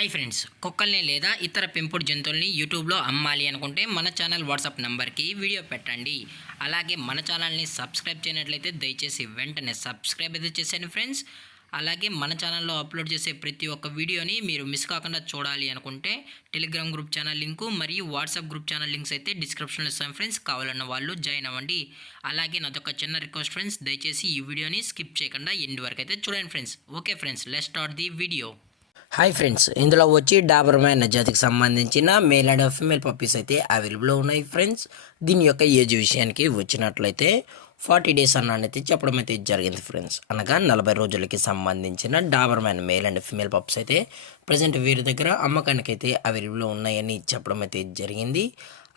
Hi friends, కుక్కల్ని లేదా ఇతర పెంపుడు జంతువుల్ని యూట్యూబ్లో అమ్మాలి అనుకుంటే మన ఛానల్ వాట్సాప్ నెంబర్కి వీడియో పెట్టండి. అలాగే మన ఛానల్ని సబ్స్క్రైబ్ చేయనట్లయితే దయచేసి వెంటనే సబ్స్క్రైబ్ అయితే చేసేయండి ఫ్రెండ్స్. అలాగే మన ఛానల్లో అప్లోడ్ చేసే ప్రతి ఒక్క వీడియోని మీరు మిస్ కాకుండా చూడాలి అనుకుంటే టెలిగ్రామ్ గ్రూప్ ఛానల్ లింకు మరియు వాట్సాప్ గ్రూప్ ఛానల్ లింక్స్ అయితే డిస్క్రిప్షన్లో ఇస్తాను ఫ్రెండ్స్. కావాలన్న వాళ్ళు జాయిన్ అవ్వండి. అలాగే నాదొక చిన్న రిక్వెస్ట్ ఫ్రెండ్స్, దయచేసి ఈ వీడియోని స్కిప్ చేయకుండా ఎండ్ వరకు అయితే చూడండి friends. Okay friends, let's start the video. Hi friends, ఇందులో వచ్చి డాబర్మ్యాన్ జాతికి సంబంధించిన మేల్ అండ్ ఫీమేల్ పప్పీస్ అయితే అవైలబుల్లో ఉన్నాయి ఫ్రెండ్స్. దీని యొక్క ఏజ్ విషయానికి వచ్చినట్లయితే 40 డేస్ అన్నైతే చెప్పడం అయితే జరిగింది ఫ్రెండ్స్. అనగా 40 రోజులకి సంబంధించిన Doberman male and female pups అయితే ప్రజెంట్ వీరి దగ్గర అమ్మకానికి అయితే అవైలబుల్లో ఉన్నాయని చెప్పడం అయితే జరిగింది.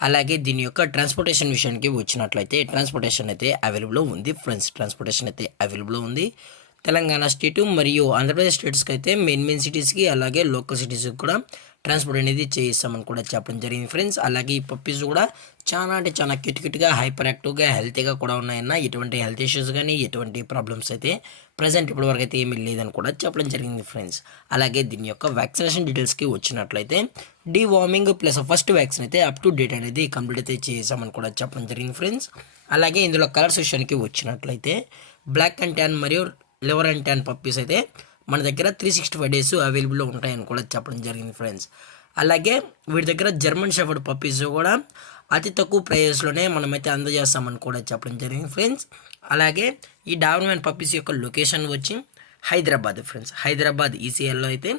అలాగే దీని యొక్క ట్రాన్స్పోర్టేషన్ విషయానికి వచ్చినట్లయితే ట్రాన్స్పోర్టేషన్ అయితే అవైలబుల్లో ఉంది ఫ్రెండ్స్. ట్రాన్స్పోర్టేషన్ అయితే అవైలబుల్లో ఉంది. తెలంగాణ స్టేటు మరియు ఆంధ్రప్రదేశ్ స్టేట్స్కి అయితే మెయిన్ సిటీస్కి అలాగే లోకల్ సిటీస్కి కూడా ట్రాన్స్పోర్ట్ అనేది చేయిస్తామని కూడా చెప్పడం జరిగింది ఫ్రెండ్స్. అలాగే ఈ పప్పీస్ కూడా చాలా అంటే చాలా క్యూట్గా హైపర్ యాక్టివ్గా హెల్తీగా కూడా ఉన్నాయన్న. ఎటువంటి హెల్త్ ఇష్యూస్ కానీ ఎటువంటి ప్రాబ్లమ్స్ అయితే ప్రజెంట్ ఇప్పటివరకు అయితే ఏమీ లేదని కూడా చెప్పడం జరిగింది ఫ్రెండ్స్. అలాగే దీని యొక్క వ్యాక్సినేషన్ డీటెయిల్స్కి వచ్చినట్లయితే డీవార్మింగ్ ప్లస్ ఫస్ట్ వ్యాక్సిన్ అయితే అప్ టు డేట్ అనేది కంప్లీట్ అయితే చేసామని కూడా చెప్పడం జరిగింది ఫ్రెండ్స్. అలాగే ఇందులో కలర్స్ విషయానికి వచ్చినట్లయితే బ్లాక్ అండ్ ట్యాన్ మరియు లివర్ అండ్ ట్యాన్ పప్పీస్ అయితే మన దగ్గర 365 డేస్ అవైలబుల్లో ఉంటాయని కూడా చెప్పడం జరిగింది ఫ్రెండ్స్. అలాగే వీటి దగ్గర జర్మన్ షెఫర్డ్ పప్పీస్ కూడా అతి తక్కువ ప్రైజెస్లోనే మనమైతే అందజేస్తామని కూడా చెప్పడం జరిగింది ఫ్రెండ్స్. అలాగే ఈ డాబర్మ్యాన్ పప్పీస్ యొక్క లొకేషన్ వచ్చి హైదరాబాద్ ఫ్రెండ్స్. హైదరాబాద్ ఈసీఎల్లో అయితే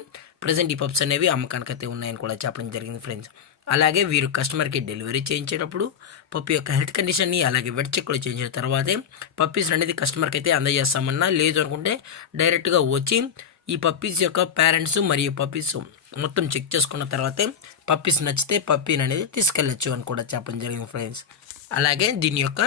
ప్రజెంట్ ఈ పప్స్ అనేవి అమ్మకానికి అయితే ఉన్నాయని కూడా చెప్పడం జరిగింది ఫ్రెండ్స్. అలాగే వీరు కస్టమర్కి డెలివరీ చేయించేటప్పుడు పప్పి యొక్క హెల్త్ కండిషన్ని అలాగే వెట్ చెక్ కూడా చేయించిన తర్వాతే పప్పీస్ అనేది కస్టమర్కి అయితే అందజేస్తామన్నా. లేదు అనుకుంటే డైరెక్ట్గా వచ్చి ఈ పప్పీస్ యొక్క పేరెంట్స్ మరియు పప్పీస్ మొత్తం చెక్ చేసుకున్న తర్వాతే పప్పీస్ నచ్చితే పప్పీని అనేది తీసుకెళ్ళచ్చు అని కూడా చెప్పడం జరిగింది ఫ్రెండ్స్. అలాగే దీని యొక్క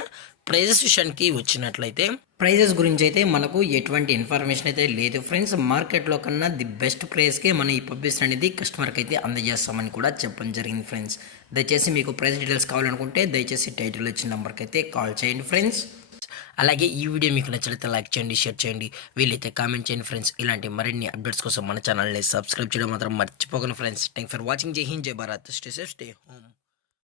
ప్రైజెస్ విషయానికి వచ్చినట్లయితే ప్రైజెస్ గురించి అయితే మనకు ఎటువంటి ఇన్ఫర్మేషన్ అయితే లేదు ఫ్రెండ్స్. మార్కెట్లో కన్నా ది బెస్ట్ ప్రైస్కే మనం ఈ పప్పీస్ అనేది కస్టమర్కి అయితే అందజేస్తామని కూడా చెప్పడం జరిగింది ఫ్రెండ్స్. దయచేసి మీకు ప్రైస్ డీటెయిల్స్ కావాలనుకుంటే దయచేసి టైటిల్ వచ్చిన నెంబర్కి అయితే కాల్ చేయండి ఫ్రెండ్స్. అలాగే ఈ వీడియో మీకు నచ్చితే లైక్ చేయండి, షేర్ చేయండి, వీలైతే కామెంట్ చేయండి ఫ్రెండ్స్. ఇలాంటి మరిన్ని అప్డేట్స్ కోసం మన ఛానల్ని సబ్స్క్రైబ్ చేయడం మాత్రం మర్చిపోకండి ఫ్రెండ్స్. Thank for watching. జై హింద్, జై Bharat, stay safe, stay home.